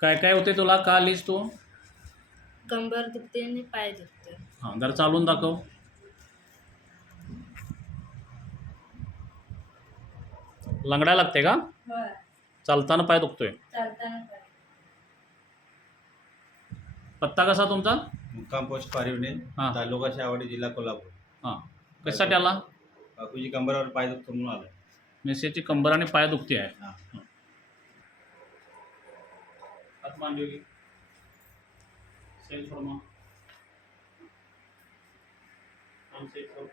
काय काय होते तुला, का आलीस तू? कंबर दुखते आणि पाय दुखते. हां, जरा चालून दाखव. लंगडा लागते का? होय, चालताना पाय दुखतोय. चालताना पाय. पत्ता कसा तुमचा? मुक्काम पोस्ट पारिवणे, हां. तालुका शेवाडी, जिल्हा कोल्हापूर. हां, कशासाठी आला? बापूजी कंबरावर पाय दुखतो म्हणून आलो. मेसेची कंबर आणि पाय दुखते आहे. हां. हात मांडी होगी. सेल फॉर्मा. हम सेल फॉर्म.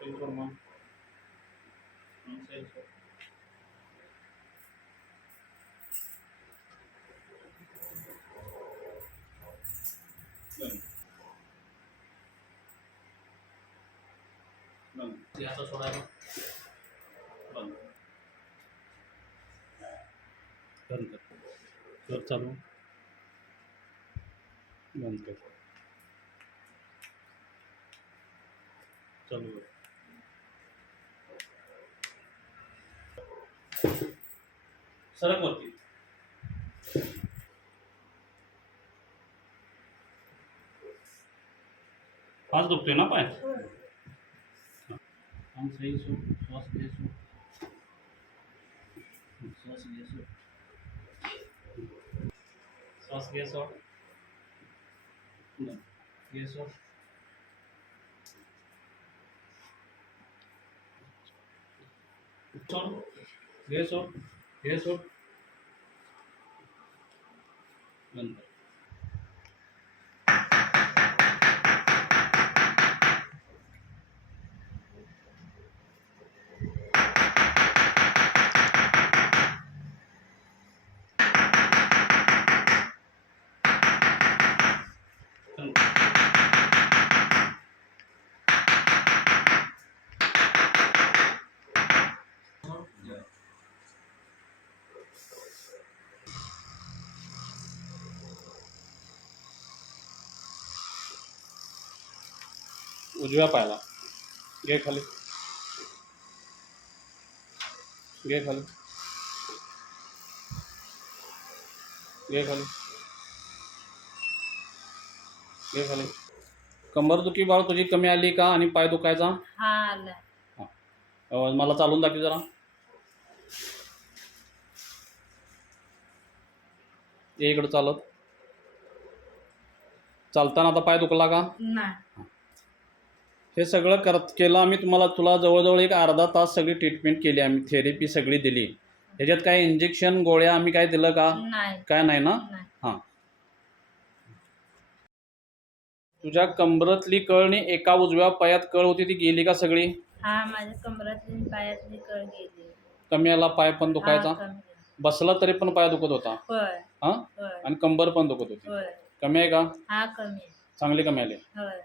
सेल फॉर्मा. हम सेल फॉर्म. बंद. याचा सोडायला. बंद. बंद कर. कर चालू. बंद कर. चालू कर. सरक वरती. फास्ट दुखतोय ना पाय? हम सही सो. श्वास घे सो. श्वास घे सो. श्वास घे सो. घे सो. सोड. घे सो. घे सो. बंद कर. उजव्या पायाला घे खाली. घे खाली. घे खाली. घे खाली. कंबरदुखी बाळ तुझी कमी आली का? आणि पाय दुखायचा? हा आला. मला चालून दाखव जरा. ये इकडं चालत. चालताना आता पाय दुखला का? नाही. हे सगळं केलं आम्ही. तुला जवळजवळ एक अर्धा तास सगळी ट्रीटमेंट केली आम्ही, थेरपी सगळी दिली. ह्याच्यात काय इंजेक्शन गोळ्या आम्ही काय दिलं का? नाही. काय नाही ना? नाही. हां. तुझ्या कंबरतली कळ आणि एका उजव्या पायात कळ होती ती गेली का सगळी? हा, माझ्या कमरातली आणि पायातली कळ गेली. कमी आला पाय पण हा, दुखायचा? कमी झाली. बसला तरी पण पाय दुखत होता? होय. हां. होय. आणि कंबर पण दुखत होती? होय. कमी आहे का? हा, कमी आहे. चांगली कमी आली? होय.